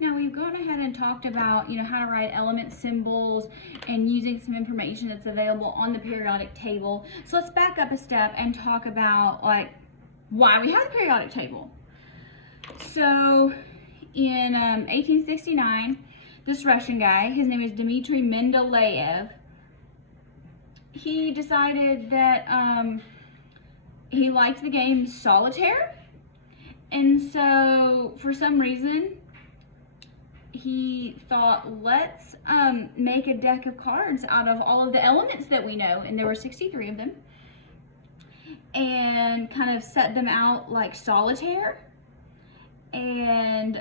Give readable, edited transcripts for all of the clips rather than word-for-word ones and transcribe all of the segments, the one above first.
Now we've gone ahead and talked about, how to write element symbols and using some information that's available on the periodic table. So let's back up a step and talk about why we have the periodic table. So in 1869, this Russian guy, his name is Dmitry Mendeleev, he decided that he liked the game solitaire, and so for some reason he thought, let's make a deck of cards out of all of the elements that we know, and there were 63 of them, and kind of set them out like solitaire. And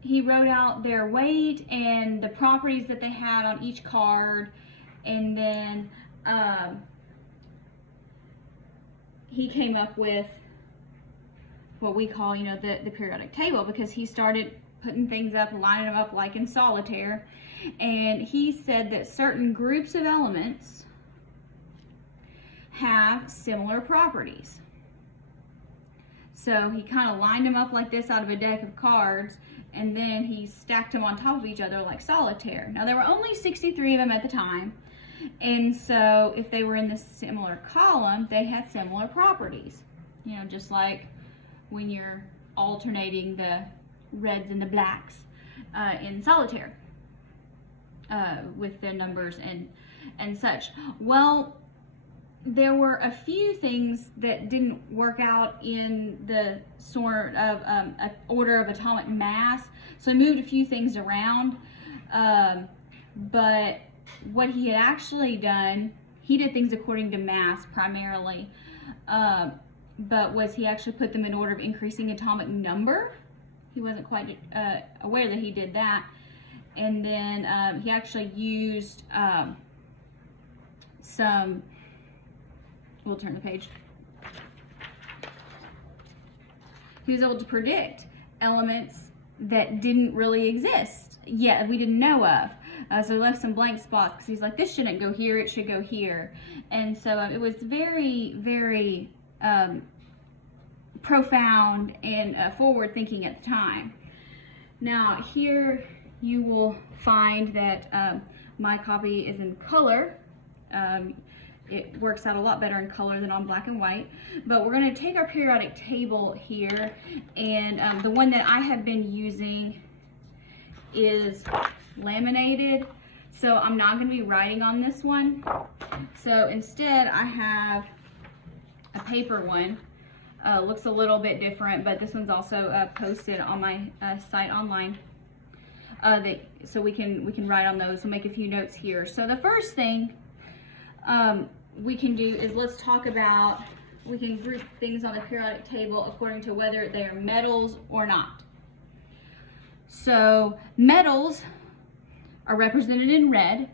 he wrote out their weight and the properties that they had on each card, and then he came up with what we call, the periodic table, because he started putting things up, lining them up like in solitaire. And he said that certain groups of elements have similar properties. So he kind of lined them up like this out of a deck of cards, and then he stacked them on top of each other like solitaire. Now there were only 63 of them at the time, and so if they were in the similar column, they had similar properties. Just like when you're alternating the reds and the blacks in solitaire with the numbers and such. Well, there were a few things that didn't work out in the sort of order of atomic mass, so I moved a few things around, but what he had actually done, he did things according to mass primarily, but he actually put them in order of increasing atomic number. He wasn't quite aware that he did that. And then he actually used some, we'll turn the page. He was able to predict elements that didn't really exist yet, we didn't know of. So he left some blank spots because he's like, this shouldn't go here, it should go here. And so it was very, very profound and forward thinking at the time. Now here you will find that my copy is in color. It works out a lot better in color than on black and white. But we're going to take our periodic table here, and the one that I have been using is laminated, so I'm not going to be writing on this one. So instead I have a paper one. Looks a little bit different, but this one's also posted on my site online, so we can write on those. We'll make a few notes here. So the first thing we can do is let's talk about, we can group things on the periodic table according to whether they are metals or not. So metals are represented in red,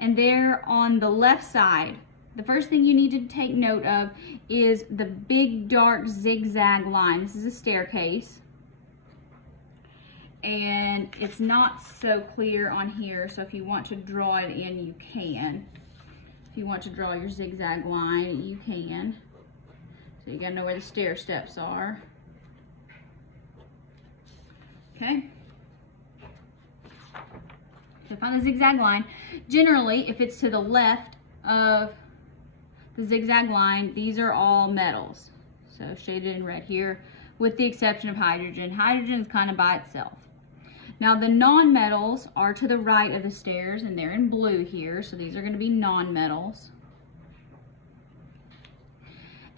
and they're on the left side. The first thing you need to take note of is the big dark zigzag line. This is a staircase, and it's not so clear on here, so if you want to draw it in, you can. If you want to draw your zigzag line, you can. So you gotta know where the stair steps are. Okay. So find the zigzag line. Generally, if it's to the left of the zigzag line, these are all metals. So shaded in red here, with the exception of hydrogen. Hydrogen is kind of by itself. Now the non-metals are to the right of the stairs, and they're in blue here, so these are going to be non-metals.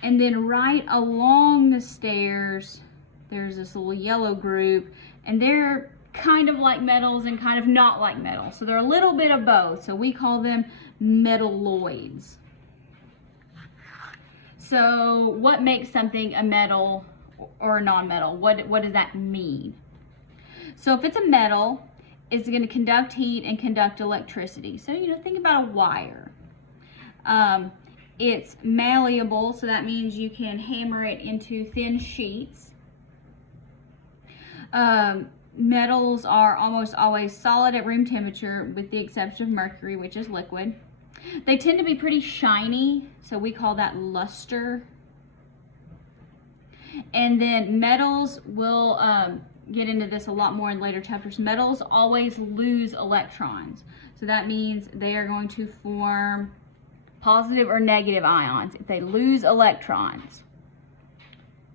And then right along the stairs, there's this little yellow group, and they're kind of like metals and kind of not like metals. So they're a little bit of both, so we call them metalloids. So what makes something a metal or a non-metal? What does that mean? So if it's a metal, it's going to conduct heat and conduct electricity. So, think about a wire. It's malleable, so that means you can hammer it into thin sheets. Metals are almost always solid at room temperature, with the exception of mercury, which is liquid. They tend to be pretty shiny, so we call that luster. And then metals, we'll get into this a lot more in later chapters. Metals always lose electrons. So that means they are going to form positive or negative ions. If they lose electrons,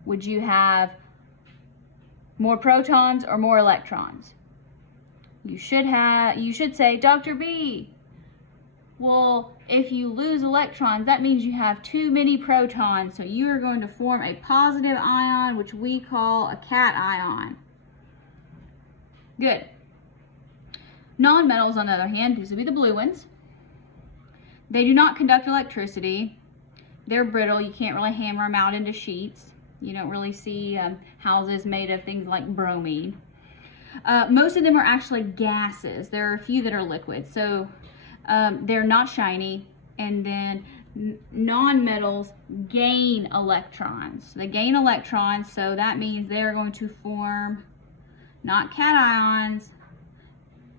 would you have more protons or more electrons? You should say, Dr. B, well, if you lose electrons, that means you have too many protons, so you are going to form a positive ion, which we call a cation. Good. Nonmetals, on the other hand, these would be the blue ones. They do not conduct electricity. They're brittle. You can't really hammer them out into sheets. You don't really see houses made of things like bromine. Most of them are actually gases. There are a few that are liquids. So they're not shiny. And then nonmetals gain electrons. They gain electrons, so that means they're going to form not cations,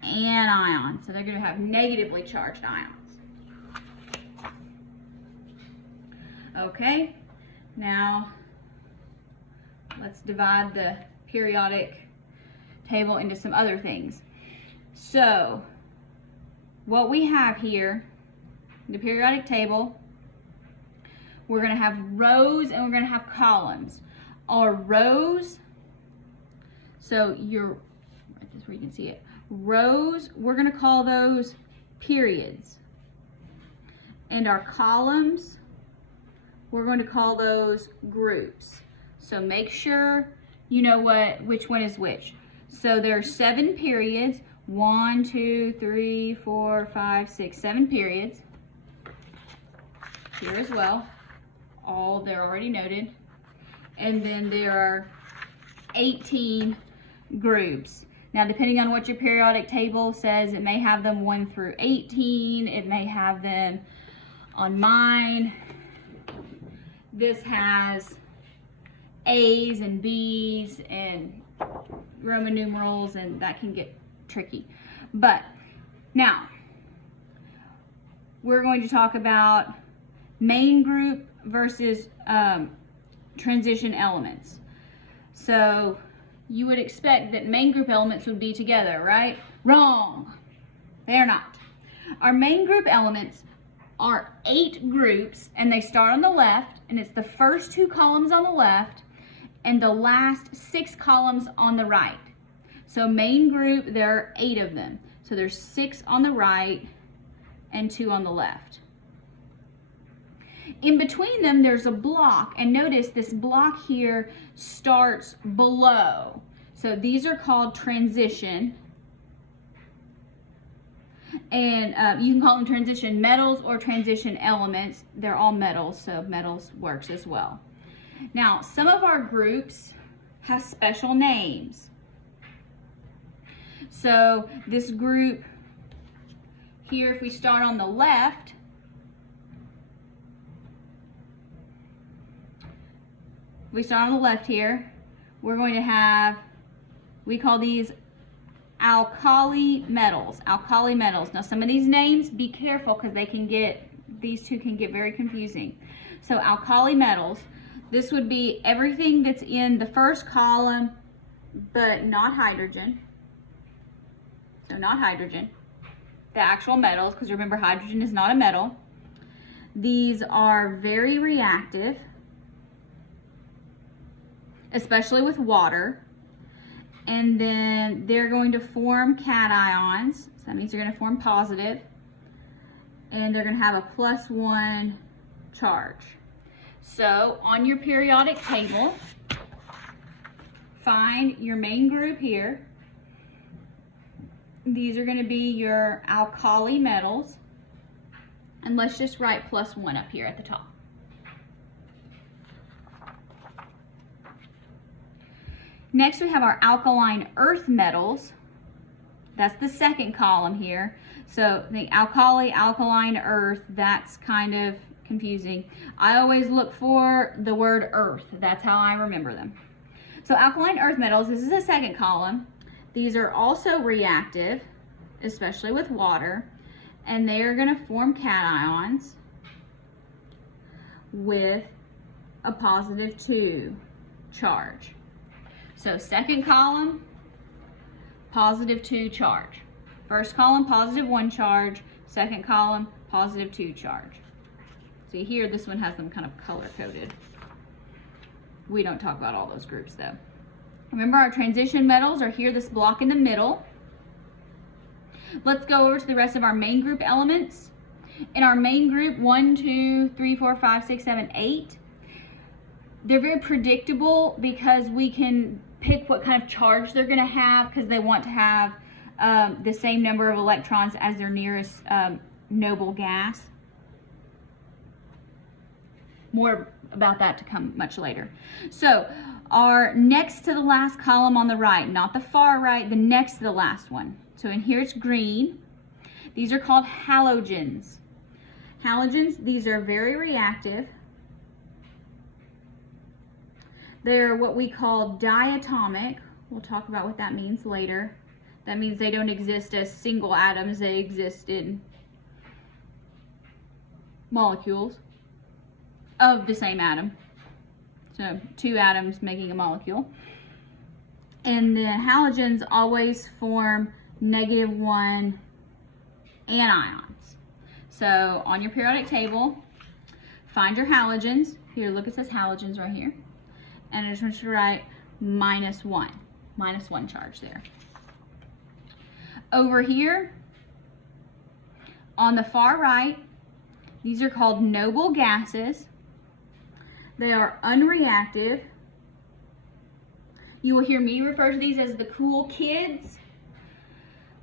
anions. So they're going to have negatively charged ions. Okay, now let's divide the periodic table into some other things. So what we have here, the periodic table, we're going to have rows and we're going to have columns. Our rows, so you're, right this where you can see it. Rows, we're going to call those periods. And our columns, we're going to call those groups. So make sure you know which one is which. So there are 7 periods. 1, 2, 3, 4, 5, 6, 7 periods. Here as well. All they're already noted. And then there are 18 groups. Now, depending on what your periodic table says, it may have them 1 through 18. It may have them, on mine, this has A's and B's and Roman numerals, and that can get tricky. But now we're going to talk about main group versus transition elements. So you would expect that main group elements would be together, right? Wrong. They're not. Our main group elements are 8 groups, and they start on the left, and it's the first 2 columns on the left and the last 6 columns on the right. So main group, there are 8 of them. So there's 6 on the right and 2 on the left. In between them, there's a block, and notice this block here starts below. So these are called transition. And you can call them transition metals or transition elements. They're all metals, so metals works as well. Now, some of our groups have special names. So this group here, if we start on the left, here, we're going to have, we call these alkali metals. Alkali metals. Now, some of these names, be careful because these two can get very confusing. So alkali metals, this would be everything that's in the first column, but not hydrogen. So not hydrogen, the actual metals, because remember, hydrogen is not a metal. These are very reactive, especially with water. And then they're going to form cations. So that means they're going to form positive. And they're going to have a +1 charge. So on your periodic table, find your main group here. These are going to be your alkali metals. And let's just write +1 up here at the top. Next, we have our alkaline earth metals. That's the second column here. So the alkali, alkaline, earth, that's kind of confusing. I always look for the word earth. That's how I remember them. So alkaline earth metals, this is the second column. These are also reactive, especially with water, and they are going to form cations with a +2 charge. So second column, +2 charge. First column, +1 charge. Second column, +2 charge. See here, this one has them kind of color-coded. We don't talk about all those groups though. Remember, our transition metals are here, this block in the middle. Let's go over to the rest of our main group elements. In our main group, 1, 2, 3, 4, 5, 6, 7, 8, they're very predictable because we can pick what kind of charge they're going to have because they want to have the same number of electrons as their nearest noble gas. More about that to come much later. So our next to the last column on the right, not the far right, the next to the last one. So in here it's green. These are called halogens. Halogens, these are very reactive. They're what we call diatomic. We'll talk about what that means later. That means they don't exist as single atoms, they exist in molecules of the same atom. So 2 atoms making a molecule. And the halogens always form -1 anions. So on your periodic table, find your halogens. Here, look, it says halogens right here. And I just want you to write -1 charge there. Over here, on the far right, these are called noble gases. They are unreactive. You will hear me refer to these as the cool kids.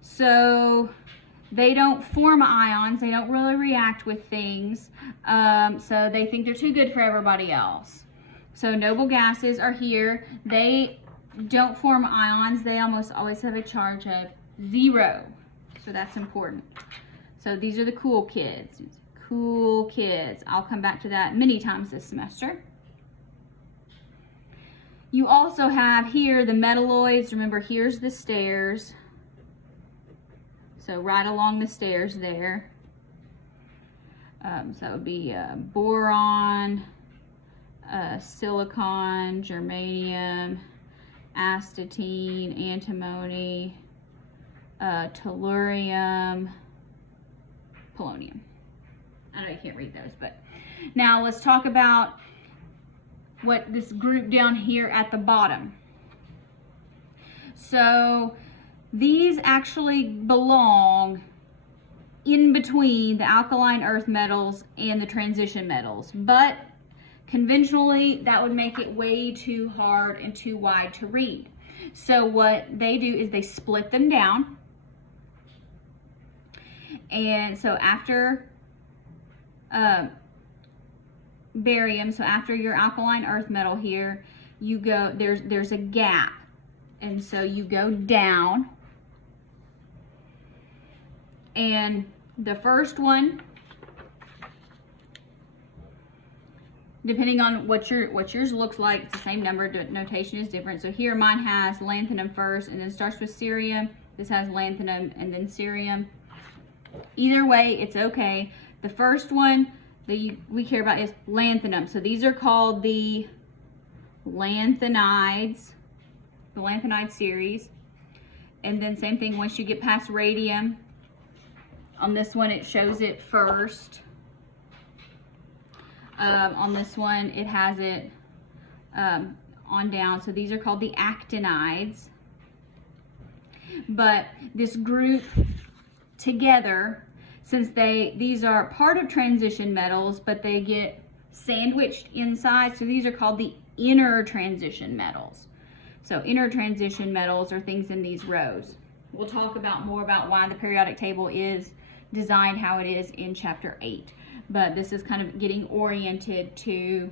So they don't form ions, they don't really react with things, so they think they're too good for everybody else. So noble gases are here. They don't form ions, they almost always have a charge of 0. So that's important. So these are the cool kids. Cool kids. I'll come back to that many times this semester. You also have here the metalloids. Remember, here's the stairs. So right along the stairs there. So that would be boron, silicon, germanium, astatine, antimony, tellurium, polonium. I know you can't read those, but now let's talk about what this group down here at the bottom. So these actually belong in between the alkaline earth metals and the transition metals, but conventionally that would make it way too hard and too wide to read. So what they do is they split them down. And so after barium, so after your alkaline earth metal here, you go, there's a gap. And so you go down. And the first one, depending on what yours looks like, it's the same number, notation is different. So here mine has lanthanum first and then starts with cerium. This has lanthanum and then cerium. Either way, it's okay. The first one that we care about is lanthanum. So these are called the lanthanides, the lanthanide series. And then same thing once you get past radium. On this one, it shows it first. On this one, it has it on down. So these are called the actinides. But this group together, since these are part of transition metals, but they get sandwiched inside, so these are called the inner transition metals. So inner transition metals are things in these rows. We'll talk more about why the periodic table is designed how it is in chapter 8. But this is kind of getting oriented to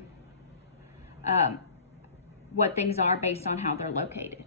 what things are based on how they're located.